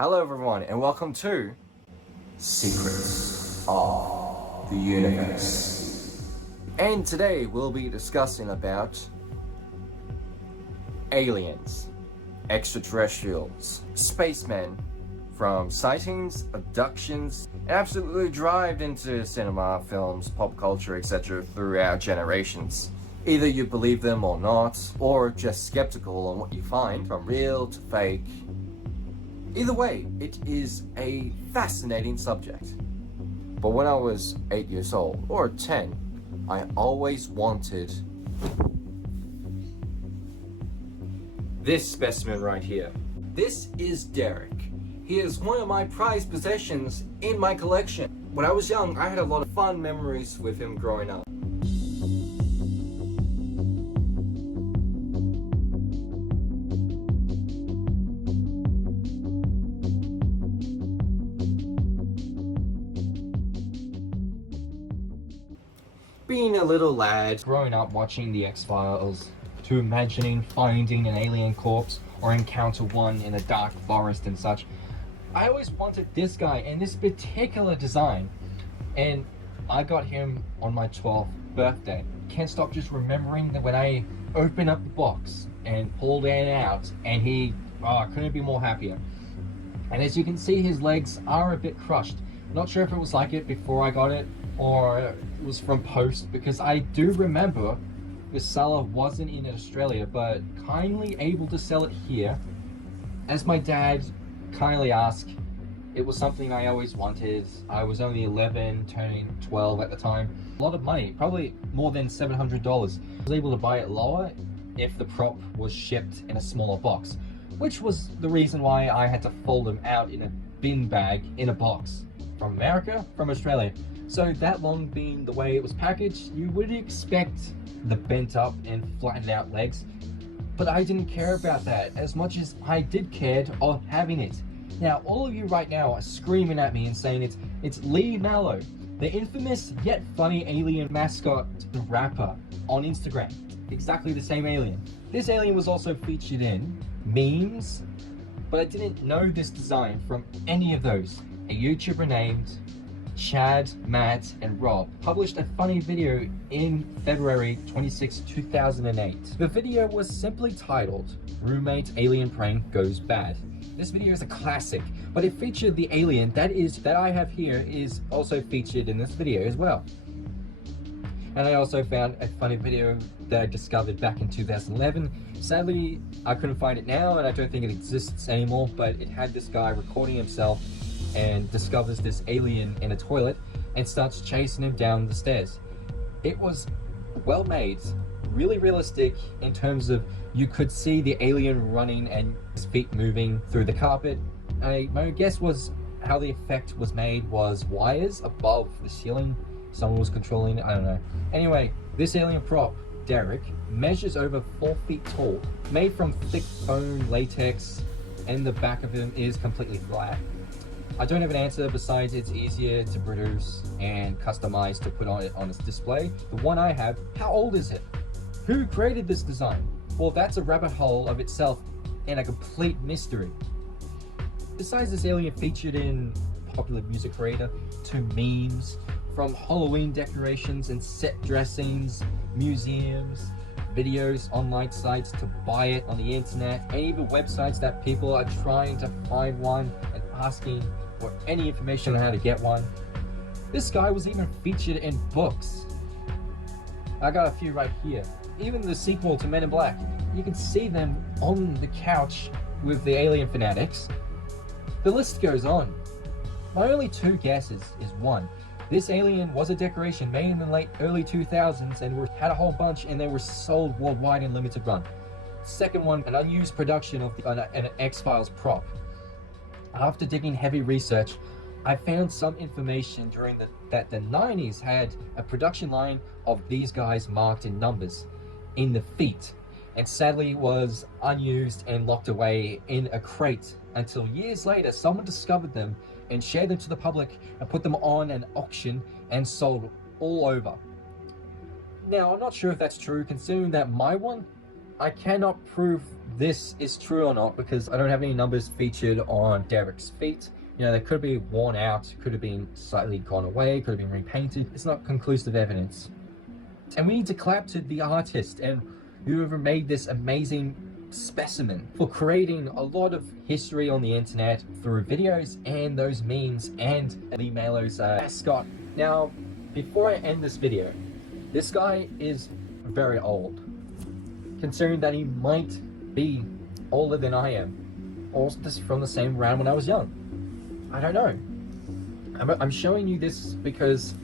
Hello everyone and welcome to Secrets of the Universe. And today we'll be discussing about aliens, extraterrestrials, spacemen, from sightings, abductions, and absolutely drived into cinema, films, pop culture, etc. throughout generations. Either you believe them or not, or just skeptical on what you find, from real to fake. Either way, it is a fascinating subject. But when I was 8 years old, or 10, I always wanted this specimen right here. This is Derek. He is one of my prized possessions in my collection. When I was young, I had a lot of fun memories with him growing up. Being a little lad, growing up watching the X-Files, to imagining finding an alien corpse or encounter one in a dark forest and such, I always wanted this guy and this particular design. And I got him on my 12th birthday. Can't stop just remembering that when I opened up the box and pulled it out, and I couldn't be more happier. And as you can see, his legs are a bit crushed. Not sure if it was like it before I got it or it was from post, because I do remember the seller wasn't in Australia but kindly able to sell it here. As my dad kindly asked, it was something I always wanted. I was only 11, turning 12 at the time. A lot of money, probably more than $700. I was able to buy it lower if the prop was shipped in a smaller box, which was the reason why I had to fold them out in a bin bag in a box. From America, from Australia. So that long being the way it was packaged, you would expect the bent up and flattened out legs. But I didn't care about that as much as I did care of having it. Now, all of you right now are screaming at me and saying it's Lee Mallow, the infamous yet funny alien mascot rapper on Instagram. Exactly the same alien. This alien was also featured in memes, but I didn't know this design from any of those. A YouTuber named Chad, Matt, and Rob published a funny video in February 26, 2008. The video was simply titled, "Roommate Alien Prank Goes Bad." This video is a classic, but it featured the alien that I have here is also featured in this video as well. And I also found a funny video that I discovered back in 2011. Sadly, I couldn't find it now and I don't think it exists anymore, but it had this guy recording himself and discovers this alien in a toilet and starts chasing him down the stairs. It was well made, really realistic in terms of you could see the alien running and his feet moving through the carpet. My guess was how the effect was made was wires above the ceiling. Someone was controlling it, I don't know. Anyway, this alien prop, Derek, measures over 4 feet tall, made from thick foam latex, and the back of him is completely flat. I don't have an answer besides it's easier to produce and customize to put on its display. The one I have, how old is it? Who created this design? Well, that's a rabbit hole of itself and a complete mystery. Besides this alien featured in popular music creator to memes, from Halloween decorations and set dressings, museums, videos, online sites to buy it on the internet, and even websites that people are trying to find one and asking for any information on how to get one. This guy was even featured in books. I got a few right here. Even the sequel to Men in Black, you can see them on the couch with the alien fanatics. The list goes on. My only two guesses is one, this alien was a decoration made in the late early 2000s and had a whole bunch and they were sold worldwide in limited run. Second one, an unused production of an X-Files prop. After digging heavy research, I found some information that the 90s had a production line of these guys marked in numbers in the feet, and sadly was unused and locked away in a crate until years later someone discovered them and shared them to the public and put them on an auction and sold all over. Now, I'm not sure if that's true, considering that my one I cannot prove this is true or not because I don't have any numbers featured on Derek's feet. You know, they could be worn out, could have been slightly gone away, could have been repainted. It's not conclusive evidence. And we need to clap to the artist and whoever made this amazing specimen for creating a lot of history on the internet through videos and those memes and Lee Malo's mascot. Now, before I end this video, this guy is very old, considering that he might be older than I am, or this from the same round when I was young. I don't know. I'm showing you this because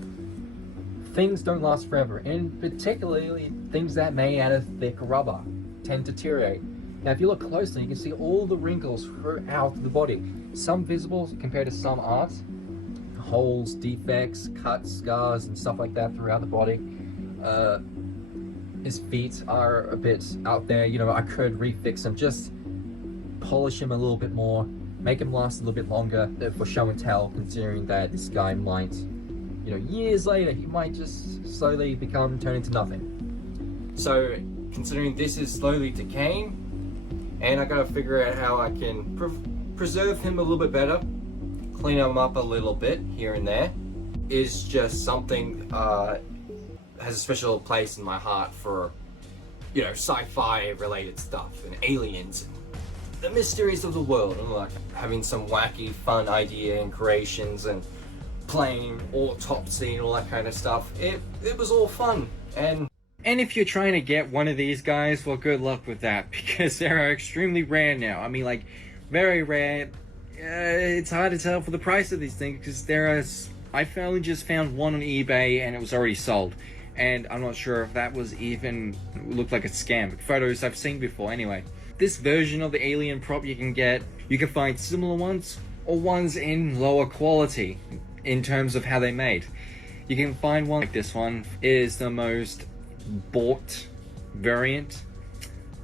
things don't last forever, and particularly things that made out of thick rubber tend to deteriorate. Now, if you look closely, you can see all the wrinkles throughout the body. Some visible compared to some aren't. Holes, defects, cuts, scars, and stuff like that throughout the body. His feet are a bit out there. You know, I could refix them, just polish him a little bit more, make him last a little bit longer for show and tell, considering that this guy might, you know, years later, he might just slowly turn into nothing. So, considering this is slowly decaying, and I gotta figure out how I can preserve him a little bit better, clean him up a little bit here and there, is just something has a special place in my heart for, you know, sci-fi related stuff and aliens and the mysteries of the world, and like having some wacky fun idea and creations and playing autopsy and all that kind of stuff. It was all fun. And if you're trying to get one of these guys, well, good luck with that, because they are extremely rare now. I mean, like, very rare. It's hard to tell for the price of these things, because I only just found one on eBay and it was already sold. And I'm not sure if that was even looked like a scam. Photos I've seen before anyway. This version of the alien prop you can find similar ones or ones in lower quality in terms of how they made. You can find one like this one is the most bought variant.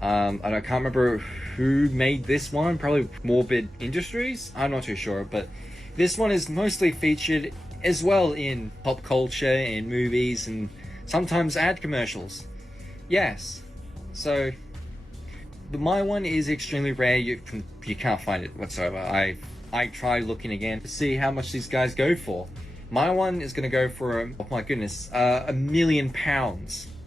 I can't remember who made this one, probably Morbid Industries, I'm not too sure, but this one is mostly featured as well in pop culture and movies and sometimes ad commercials. Yes, so my one is extremely rare. You can't find it whatsoever. I tried looking again to see how much these guys go for. My one is going to go for, oh my goodness, £1 million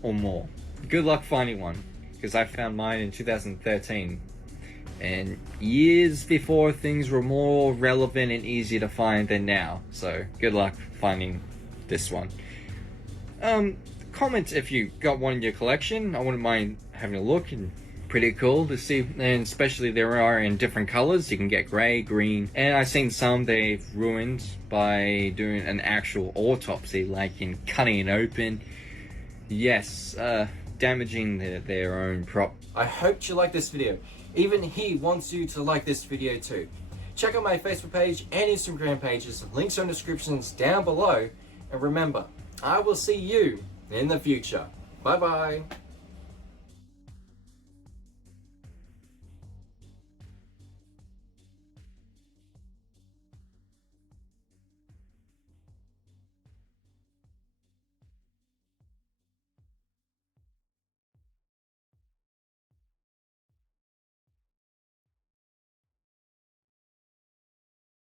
or more. Good luck finding one, because I found mine in 2013. And years before things were more relevant and easier to find than now. So good luck finding this one. Comment if you got one in your collection. I wouldn't mind having a look, and pretty cool to see, and especially there are in different colors. You can get gray, green, and I've seen some they've ruined by doing an actual autopsy, like in cutting it open. Yes, damaging their own prop. I hope you like this video. Even he wants you to like this video too. Check out my Facebook page and Instagram pages. Links are in the descriptions down below. And remember, I will see you in the future. Bye bye.